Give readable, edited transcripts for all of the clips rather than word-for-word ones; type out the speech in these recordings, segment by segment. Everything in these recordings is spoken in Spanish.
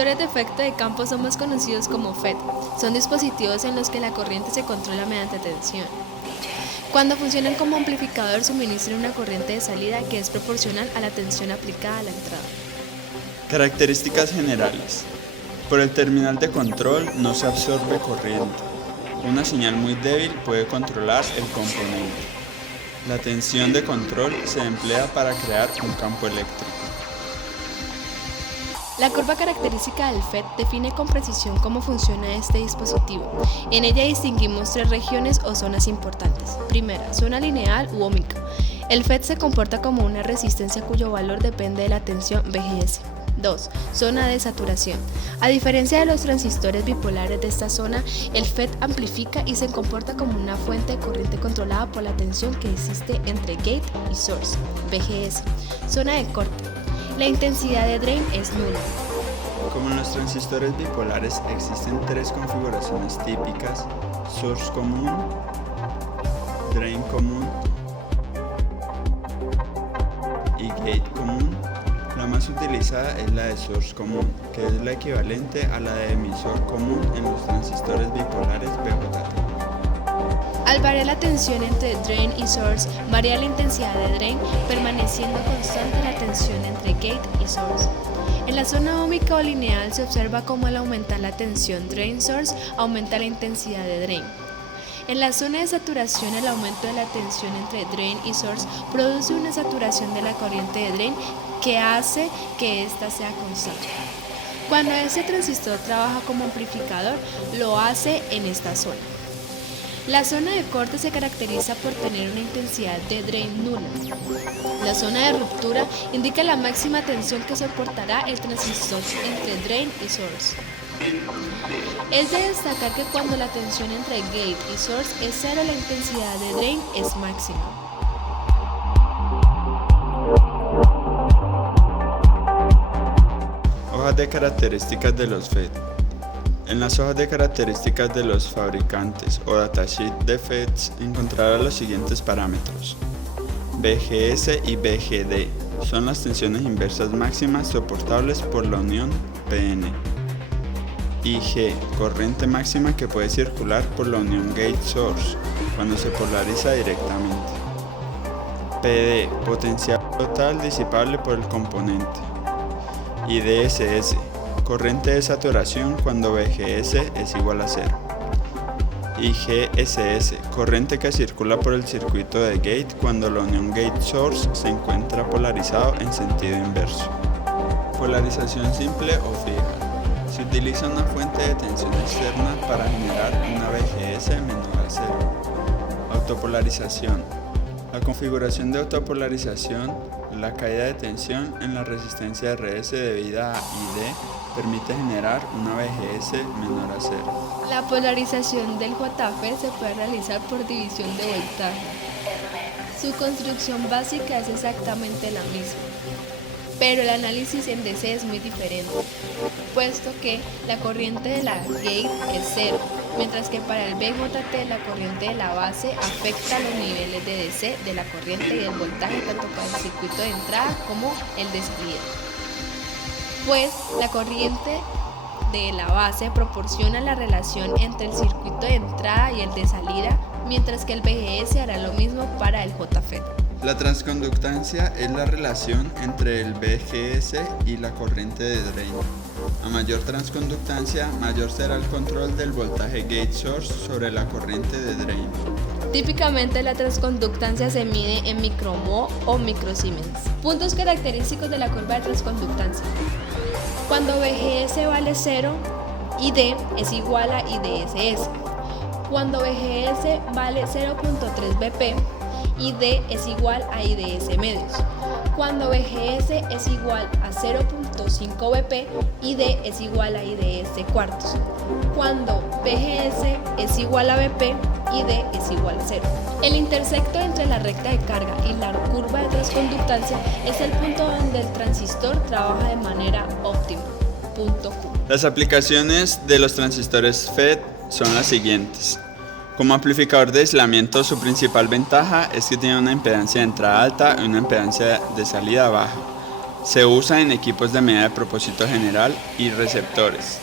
transistores de efecto de campo son más conocidos como FET. Son dispositivos en los que la corriente se controla mediante tensión. Cuando funcionan como amplificador, suministran una corriente de salida que es proporcional a la tensión aplicada a la entrada. Características generales. Por el terminal de control no se absorbe corriente. Una señal muy débil puede controlar el componente. La tensión de control se emplea para crear un campo eléctrico. La curva característica del FET define con precisión cómo funciona este dispositivo. En ella distinguimos 3 regiones o zonas importantes. Primera, zona lineal u óhmica. El FET se comporta como una resistencia cuyo valor depende de la tensión VGS. 2. Zona de saturación. A diferencia de los transistores bipolares de esta zona, el FET amplifica y se comporta como una fuente de corriente controlada por la tensión que existe entre gate y source, VGS. Zona de corte. La intensidad de drain es nula. Como en los transistores bipolares existen 3 configuraciones típicas: source común, drain común y gate común. La más utilizada es la de source común, que es la equivalente a la de emisor común en los transistores bipolares BJT. Al variar la tensión entre drain y source, varía la intensidad de drain, permaneciendo constante la tensión entre gate y source. En la zona óhmica o lineal se observa cómo al aumentar la tensión drain-source aumenta la intensidad de drain. En la zona de saturación, el aumento de la tensión entre drain y source produce una saturación de la corriente de drain que hace que ésta sea constante. Cuando este transistor trabaja como amplificador, lo hace en esta zona. La zona de corte se caracteriza por tener una intensidad de drain nula. La zona de ruptura indica la máxima tensión que soportará el transistor entre drain y source. Es de destacar que cuando la tensión entre gate y source es cero, la intensidad de drain es máxima. Hojas de características de los FET. En las hojas de características de los fabricantes o datasheet de FETs encontrará los siguientes parámetros. VGS y VGD son las tensiones inversas máximas soportables por la unión PN. IG, corriente máxima que puede circular por la unión gate-source cuando se polariza directamente. PD, potencial total disipable por el componente. Y DSS, corriente de saturación cuando VGS es igual a 0. Y GSS, corriente que circula por el circuito de gate cuando la unión gate-source se encuentra polarizado en sentido inverso. Polarización simple o fija. Se utiliza una fuente de tensión externa para generar una VGS menor a 0. Autopolarización. La configuración de autopolarización, la caída de tensión en la resistencia RS debida a ID, permite generar una VGS menor a 0. La polarización del JF se puede realizar por división de voltaje. Su construcción básica es exactamente la misma, pero el análisis en DC es muy diferente, puesto que la corriente de la gate es 0, mientras que para el BJT la corriente de la base afecta los niveles de DC de la corriente y del voltaje tanto para el circuito de entrada como el de salida. Pues la corriente de la base proporciona la relación entre el circuito de entrada y el de salida, mientras que el VGS hará lo mismo para el JFET. La transconductancia es la relación entre el VGS y la corriente de drain. A mayor transconductancia, mayor será el control del voltaje gate source sobre la corriente de drain. Típicamente la transconductancia se mide en micromho o microsiemens. Puntos característicos de la curva de transconductancia. Cuando VGS vale 0, ID es igual a IDSS. Cuando VGS vale 0.3 BP, ID es igual a IDS medios. Cuando VGS es igual a 0.5 BP, ID es igual a IDS cuartos. Cuando VGS es igual a BP, ID es igual a 0. El intersecto entre la recta de carga y la curva de transconductancia es el punto donde el transistor trabaja de manera óptima. Punto Q. Las aplicaciones de los transistores FET son las siguientes. Como amplificador de aislamiento, su principal ventaja es que tiene una impedancia de entrada alta y una impedancia de salida baja. Se usa en equipos de medida de propósito general y receptores.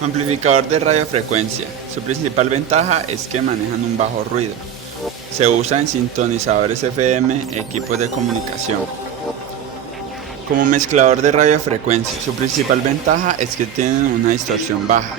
Amplificador de radiofrecuencia. Su principal ventaja es que manejan un bajo ruido. Se usa en sintonizadores FM, equipos de comunicación. Como mezclador de radiofrecuencia, su principal ventaja es que tienen una distorsión baja.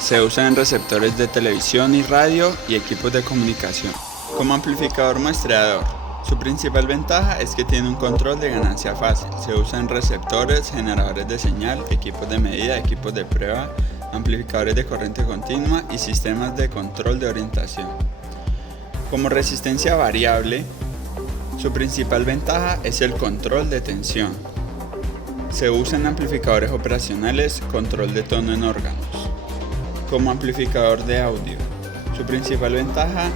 Se usa en receptores de televisión y radio y equipos de comunicación. Como amplificador muestreador, su principal ventaja es que tiene un control de ganancia fácil. Se usa en receptores, generadores de señal, equipos de medida, equipos de prueba, amplificadores de corriente continua y sistemas de control de orientación. Como resistencia variable, su principal ventaja es el control de tensión. Se usa en amplificadores operacionales, control de tono en órganos. Como amplificador de audio, su principal ventaja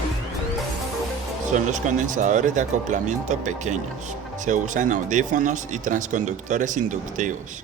son los condensadores de acoplamiento pequeños. Se usa en audífonos y transconductores inductivos.